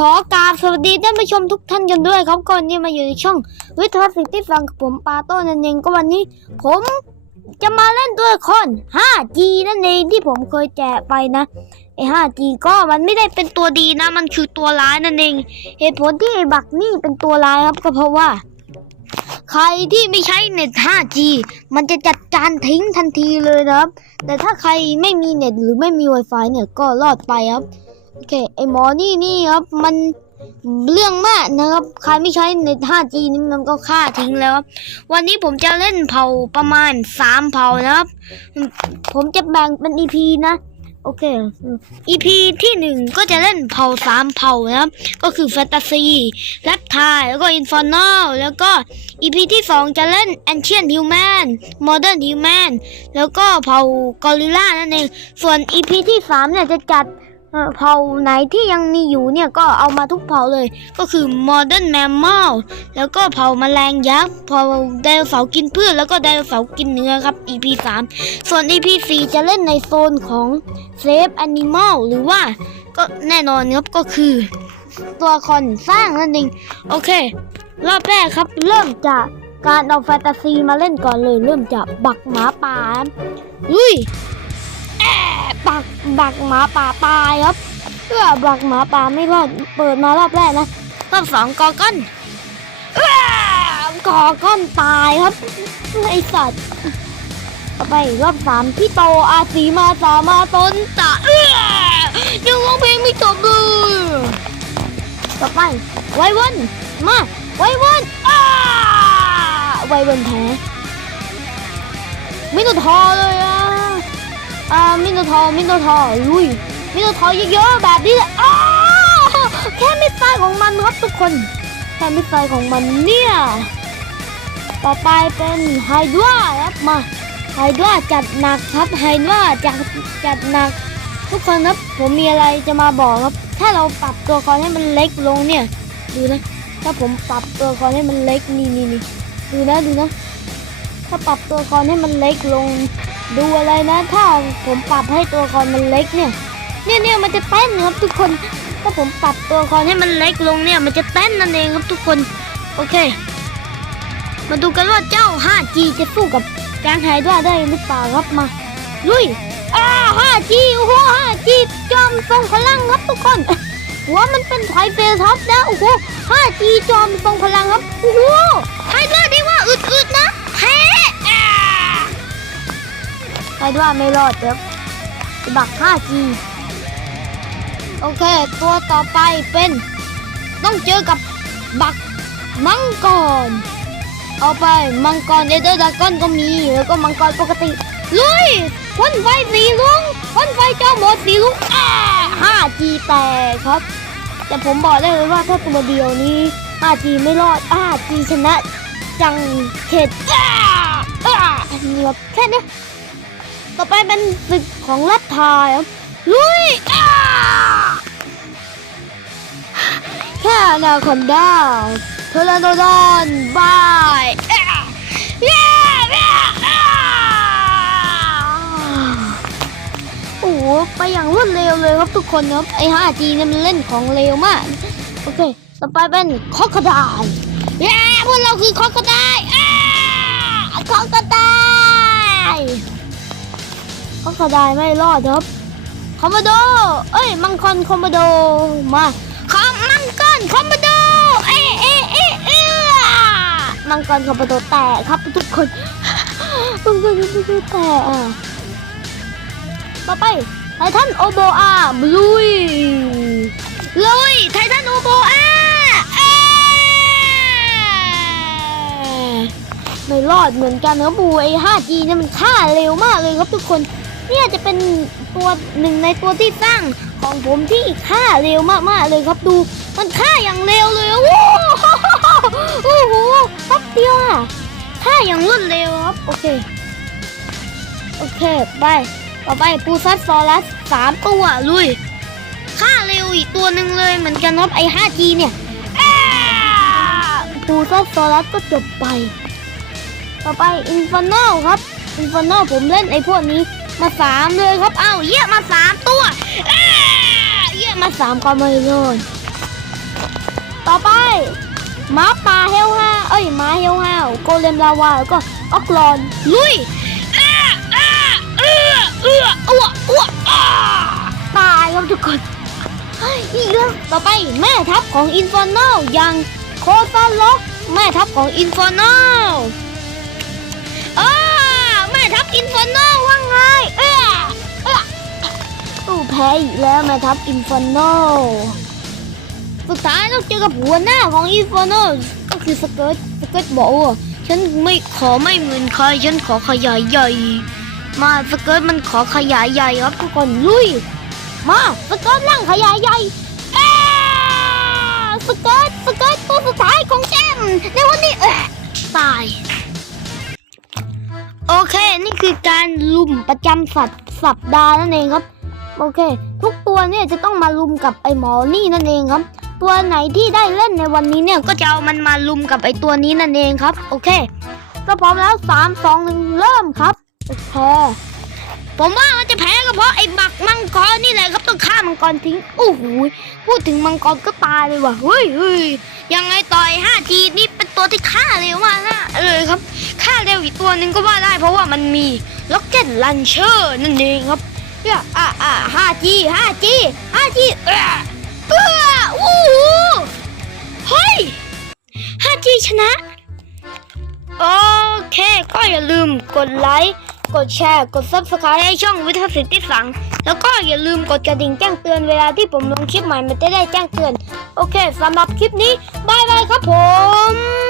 ขอกราบสวัสดีท่านผู้ชมทุกท่านกันด้วยครับก่อนนี้มาอยู่ในช่อง วิทยาสิทธิฟังกับผมปาโต้นั่นเองก็วันนี้ ผมจะมาเล่นตัวละคร 5G นั่นเองที่ผมเคยแจกไปนะไอ้ 5G ก็มันไม่ได้เป็นตัวดีนะ มันคือตัวร้ายนั่นเอง เหตุผลที่ไอ้บักนี่เป็นตัวร้ายครับก็เพราะว่า ใครที่ไม่ใช้เน็ต 5G มันจะจัดการทิ้งทันทีเลยนะครับ แต่ถ้าใครไม่มีเน็ตหรือไม่มี Wi-Fi เนี่ยก็รอดไปครับ โอเค ไอหมอนี่นี่ครับ มันเรื่องมากนะครับ ใครไม่ใช้ใน 5G นี่มันก็ฆ่าทิ้งแล้วครับ วันนี้ผมจะเล่นเผ่าประมาณ 3 เผ่านะครับ ผมจะแบ่งเป็น EP นะ โอเค EP ที่ 1 ก็จะเล่นเผ่า3 เผ่านะครับ ก็คือแฟนตาซีแรปทายแล้วก็อินฟอร์นอลแล้วก็ EP ที่ 2 จะเล่น Ancient Human Modern Human แล้วก็เผ่ากอริลลานั่นเอง ส่วน EP ที่ 3 เนี่ยจะจัด เผ่าไหนที่ยังมีอยู่เนี่ยก็เอามาทุกเผ่าเลย ก็คือ Modern Mammal แล้วก็เผ่าแมลงยักษ์เผ่าไดโนเสาร์กินพืชแล้วก็ไดโนเสาร์กินเนื้อครับ EP 3 ส่วน EP 4 จะเล่นในโซนของ Save Animal หรือว่าก็แน่นอนครับก็คือ ตัวคอนสร้างนั่นเอง โอเค รอบแรกครับเริ่มจากการเอาแฟนตาซีมาเล่นก่อนเลย เริ่มจากบักหมาป่าลุย บักบักหมาป่าตายครับเพื่อบักหมาป่าไม่รอดเปิดมารอบแรกนะรอบสองกอก้อนกอก้อนตายครับไอสัตว์ไปรอบสามพี่โตอาสีมาสามาตนตะเออยังร้องเพลงไม่จบเลยต่อไปไววันมาไววันอ้าไววันแพ้ไม่ต้องทอเลย อ่ามิโนทอร์มิโนทอร์ลุยมิโนทอร์เยอะๆแบบนี้อ้าแค่มิสไซล์ของมันครับทุกคนแค่มิสไซล์ของมันเนี่ยต่อไปเป็นไฮดราครับมาไฮดราจัดหนักครับไฮดราจัดจัดหนัก ทุกคนครับผมมีอะไรจะมาบอกครับ ถ้าเราปรับตัวละครให้มันเล็กลงเนี่ย ดูนะ ถ้าผมปรับตัวละครให้มันเล็กนี่นี่นี่ดูนะดูนะ ถ้าปรับตัวละครให้มันเล็กลง ดูอะไรนะถ้าผมปรับให้ตัวละครมันเล็กเนี่ย เนี่ยเนี่ยมันจะเต้นครับทุกคน ถ้าผมปรับตัวละครให้มันเล็กลงเนี่ยมันจะเต้นนั่นเองครับทุกคน โอเค มาดูกันว่าเจ้า 5G จะสู้กับแกงไฮด้าได้หรือเปล่าครับมา ลุยอ่า 5G โอ้โห 5G จอมทรงพลังครับทุกคนหัวมันเป็นไทเฟลท็อปนะโอ้โห 5G จอมทรงพลังครับโอ้โหไฮด้าได้ว่าอึดๆนะ ใครว่าไม่รอดครับบัก 5G โอเค ตัวต่อไปเป็น ต้องเจอกับบักมังกร เอาไปมังกรเอเดอร์ดากอนก็มี แล้วก็มังกรปกติ ลุยพ่นไฟสีลุงพ่นไฟเจ้าหมดสีลุงอ่า 5G แตกครับ แต่ผมบอกได้เลยว่าถ้าตัวเดียวนี้ 5G ไม่รอด 5G ชนะจังเข็ดอ่าอ่านี่ครับแค่นี้ ต่อไปเป็นศึกของรัฐทายครับลุยแค่นาคอนด้าเทอร์โนดอนบายเย้โอ้โหไปอย่างรวดเร็วเลยครับทุกคนครับไอ้ 5G เนี่ยมันเล่นของเร็วมาก โอเค ต่อไปเป็นคอกระดายเย้พวกเราคือคอกระดายอ้าคอกระดาย ก็กระไดไม่รอดครับคอมโบโด เอ้ย มังกรคอมโบโด มาคอมมังกรคอมโบโด เอ้เอ้เอ้เอ้มังกรคอมโบโดแตกครับทุกคนมังกรคอมโบโดแตกอะต่อไปไททันโอโบอาลุย ลุย ไททันโอโบอาเอ้ไม่รอดเหมือนกันนะบูไอ้ 5G เนี่ยมันฆ่าเร็วมากเลยครับทุกคน เนี่ยจะเป็นตัวหนึ่งในตัวที่สร้างของผมที่ฆ่าเร็วมากๆเลยครับดู มันฆ่าอย่างเร็วเลยโอ้โหโอ้โหแป๊บเดียวอะฆ่าอย่างรวดเร็วครับโอเคโอเคไปต่อไปปูซัสซอรัสสามตัวลุยฆ่าเร็วอีกตัวหนึ่งเลยเหมือนกันครับไอ้ 5G เนี่ยปูซัสซอรัสก็จบไป ต่อไปอินฟ r น a ลครับอินฟ r น a ลผมเล่นไอ้พวกนี้ มาสามเลยครับเอ้าเยี่ยมาสามตัวเยี่ยมาสามก็ไม่รอดต่อไปหมาป่าเฮลฮาเอ้ยหมาเฮลฮาโกเลมลาวาแล้วก็ออกลอนลุยอ้อเอ้อเอ้อเอ้ออ้วอ้วอ้าตายครับทุกคนอีกแล้วต่อไปแม่ทัพของอินฟอร์นอลอย่างโคซาล็อกแม่ทัพของอินฟอร์นอล พ้อีกแล้วแม่ทัพอินฟอร์นสุดท้ายต้องเจอกับหัวหน้าของอีฟอนอลก็คือสเกิร์ตสเกิร์ตบอกว่าฉันไม่ขอไม่เหมือนใครฉันขอขยายใหญ่ มาสเกิร์ตมันขอขยายใหญ่ครับทุกคนลุยมาสเกิร์ตร่างขยายใหญ่เออสเกิร์ตสเกิร์ตตัวสุดท้ายของแจมในวันนี้เออตาย โอเค นี่คือการลุมประจำสัตว์สัปดาห์นั่นเองครับ โอเค ทุกตัวเนี่ยจะต้องมาลุมกับไอหมอนี่นั่นเองครับ ตัวไหนที่ได้เล่นในวันนี้เนี่ยก็จะเอามันมาลุมกับไอตัวนี้นั่นเองครับ โอเคก็พร้อมแล้วสามสองหนึ่งเริ่มครับโอเคผมว่ามันจะแพ้ก็เพราะไอ้บักมังกรนี่แหละครับต้องฆ่ามังกรทิ้งโอ้โหพูดถึงมังกรก็ตายเลยว่ะเฮ้ยเฮ้ยยังไงต่อย 5G นี่เป็นตัวที่ฆ่าเร็วมากนะเลยครับฆ่าเร็วอีกตัวหนึ่งก็ว่าได้เพราะว่ามันมีล็อกเก็ตลันเชอร์นั่นเองครับ เนี่ยอะอะ 5G 5G 5G เออเออโอ้โหเฮ้ย 5G ชนะ โอเค ก็อย่าลืมกดไลค์ กดแชร์ กด subscribe ให้ช่องวิทยาศิษย์ที่สัง แล้วก็อย่าลืมกดกระดิ่งแจ้งเตือนเวลาที่ผมลงคลิปใหม่มันจะได้แจ้งเตือน โอเคสำหรับคลิปนี้บายบายครับผม